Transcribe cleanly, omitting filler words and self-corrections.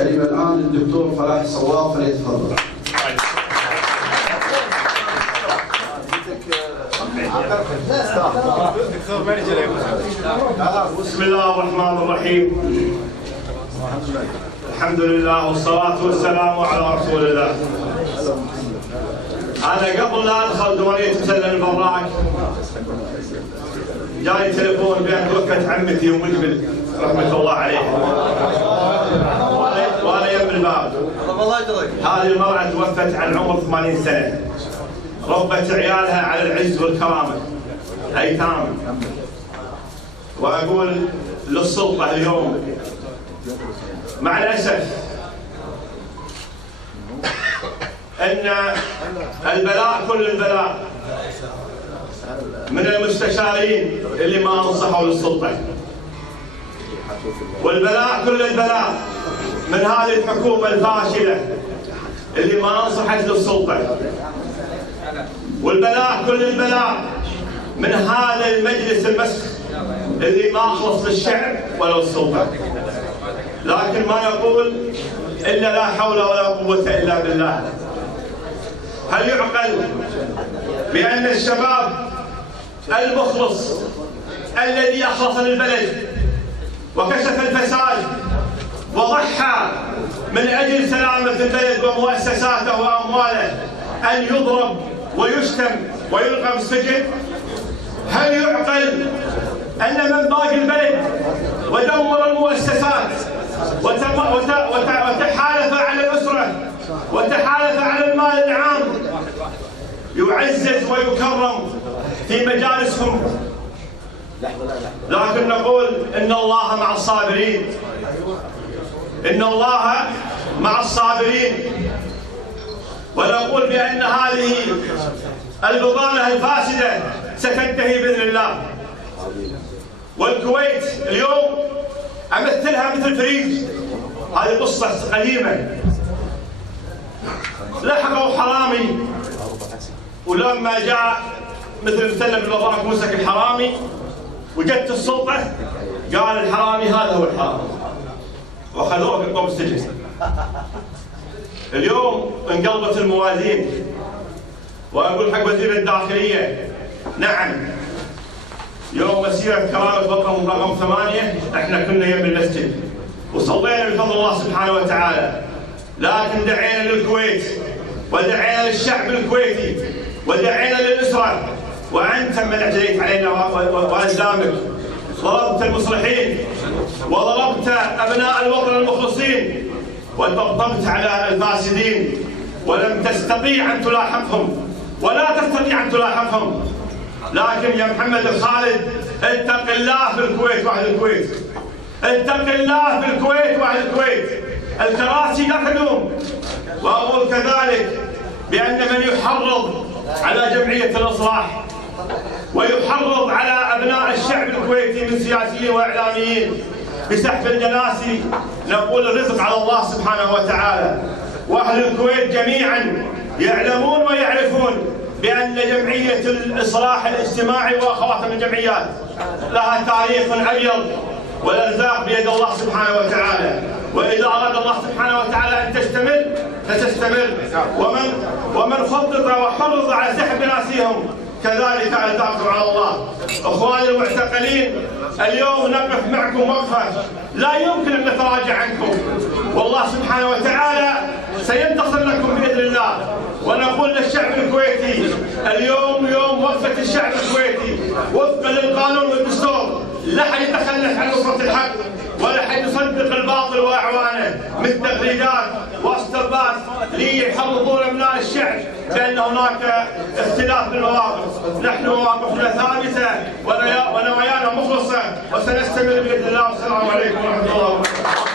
كلمة الآن للدكتور فلاح الصواب فليتفضل. بسم الله الرحمن الرحيم. الحمد لله والصلاة والسلام على رسول الله. أنا قبل لا أدخل دورية مسلم البراك جاني تليفون بأن توفت عمتي ومقبل رحمة الله عليها، وأنا يم الباب. هذه المرأة توفت عن عمر 80 سنة، ربت عيالها على العز والكرامة أيتام. وأقول للسلطة اليوم مع الأسف أن البلاء كل البلاء من المستشارين اللي ما نصحوا للسلطة، والبلاء كل البلاء من هذه الحكومة الفاشلة اللي ما نصحت للسلطة، والبلاء كل البلاء من هذا المجلس المسخ اللي ما أخلص للشعب ولا للسلطة. لكن ما نقول إلا لا حول ولا قوة إلا بالله. هل يعقل بأن الشباب المخلص الذي أخلص للبلد وكشف الفساد وضحى من أجل سلامة البلد ومؤسساته وأمواله أن يضرب ويشتم ويلقى بالسجن؟ هل يعقل أن من باقي البلد ودمر المؤسسات وتحالف على الأسرة وتحالف على المال العام يعزز ويكرم في مجالسهم؟ لكن نقول إن الله مع الصابرين، إن الله مع الصابرين. ونقول بأن هذه البطانة الفاسدة ستنتهي بإذن الله. والكويت اليوم أمثلها مثل فريج. هذه قصة قديمة، لحقوا حرامي ولما جاء مثل مسلم البراك مسك الحرامي وجت السلطة قال الحرامي هذا هو الحرامي وأخذوه في قبو السجن. اليوم انقلبت الموازين. وأقول حق وزير الداخلية نعم، يوم مسيرة كرامة وطن رقم 8 احنا كنا يم المسجد وصلينا بفضل الله سبحانه وتعالى، لكن دعينا للكويت ودعينا للشعب الكويتي ودعينا للأسرة، وأنت من اعتديت علينا وأزدامك، ضربت المصلحين وضربت أبناء الوطن المخلصين وطبطبت على الفاسدين ولم تستطيع أن تلاحقهم ولا تستطيع أن تلاحقهم. لكن يا محمد الخالد اتق الله في الكويت واهل الكويت، اتق الله في الكويت واهل الكويت. الكراسي لا تدوم. واقول كذلك بان من يحرض على جمعيه الاصلاح ويحرض على ابناء الشعب الكويتي من سياسيين واعلاميين بسحب الجناسي، نقول الرزق على الله سبحانه وتعالى. واهل الكويت جميعا يعلمون ويعرفون بأن جمعية الإصلاح الاجتماعي وأخواتها من الجمعيات لها تاريخ أبيض والأرزاق بيد الله سبحانه وتعالى، وإذا أراد الله سبحانه وتعالى أن تستمر فتستمر. ومن خطط وحرض على سحب ناسيهم كذلك أرزاقكم على الله. أخواني المعتقلين اليوم نقف معكم وقفة لا يمكن أن نتراجع عنكم، والله سبحانه وتعالى سينتصر لكم بإذن الله. ونقول للشعب الكويتي اليوم يوم وقفة الشعب الكويتي وفقا للقانون والدستور، لا حد يتخلف عن نصرة الحق ولا حد يصدق الباطل واعوانه من تغريدات واسترباط ليحرضون ابناء الشعب بان هناك اختلاف بالمواقف. نحن مواقفنا ثابته ونوايانا مخلصه وسنستمر باذن الله. والسلام عليكم ورحمه الله وبركاته.